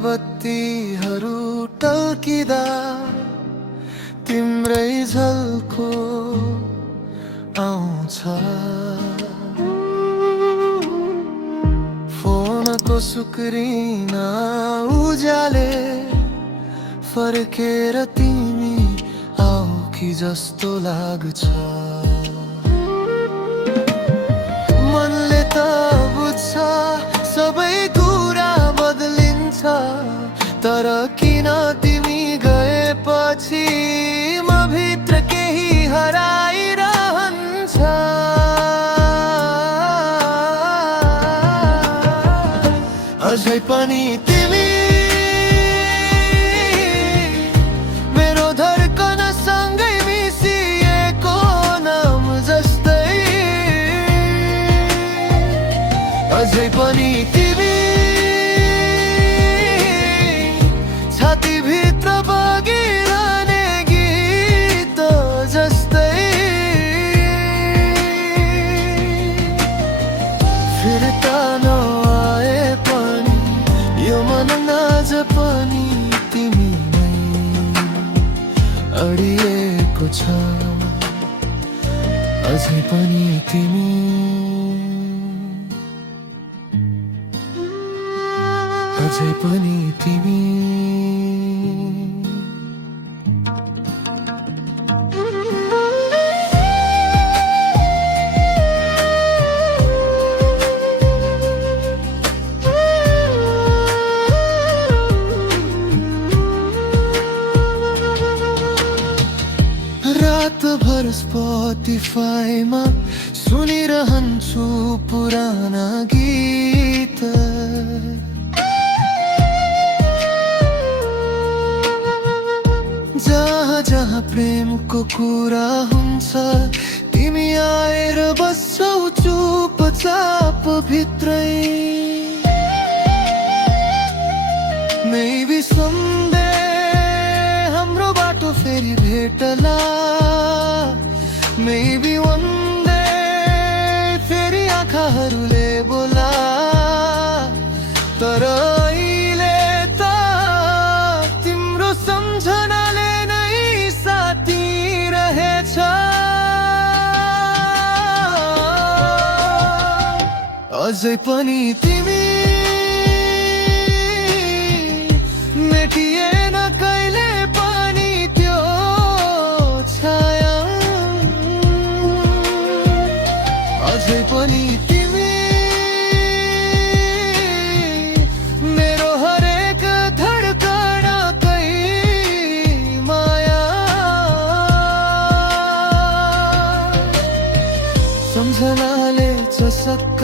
बत्तीहरू टल्किँदा तिम्रै झल्को आउँछ। फोनको सुक्रिन उज्याले फर्केर तिमी आऊ कि जस्तो लाग्छ। मनले त बुझ्छ सबै कुरा बदलिन्छ, तर किन तिमी गएपछि म भित्र केही हराइरहन्छ। अझै पनि तिमी मेरो धड्कनसँगै मिसिएको नाम जस्तै। अझै पनि तिमी छातीभित्र बगिरहने गीत जस्तै। फिर्ता नआए पनि यो मन नाज पनि तिमी नै अडिएको छ। अझै पनि तिमी, अझै पनि तिमी। रातभर स्पोटिफाईमा सुनिरहन्छु पुराना गीत। जहाँ जहाँ प्रेमको कुरा हुन्छ तिमी आएर बस्छौ चुपचाप भित्रै। Maybe someday हाम्रो बाटो फेरि भेटला। Maybe one day फेरि आँखाहरूले बोला। तर अहिले त तिम्रो सम्झनाले नै साथी रहेछ। अझै पनि तिमी मेटिएन कहिले पनि त्यो छाया। अझै पनि तिमी मेरो हरेक धड्कनकै माया। सम्झनाले चसक्क